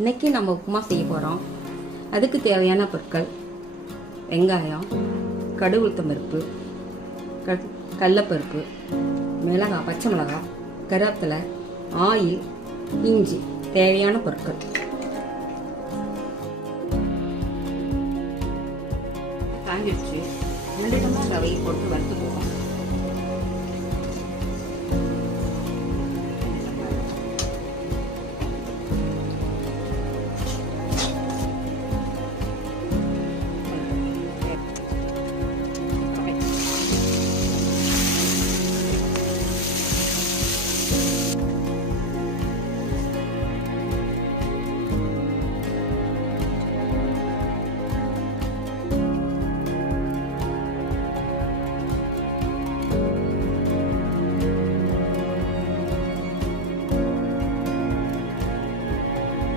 இன்றைக்கி நம்ம உப்புமா செய்ய போகிறோம். அதுக்கு தேவையான பொருட்கள்: வெங்காயம், கடுகு உளுத்தம் பருப்பு, கடலைப்பருப்பு, மிளகாய், பச்சை மிளகாய், கருவேப்பிலை, ஆயில், இஞ்சி. தேவையான பொருட்கள். காஞ்சிடுச்சு. 2 டம்ளர் ரவையை போட்டு வறுத்துக்குவோம்.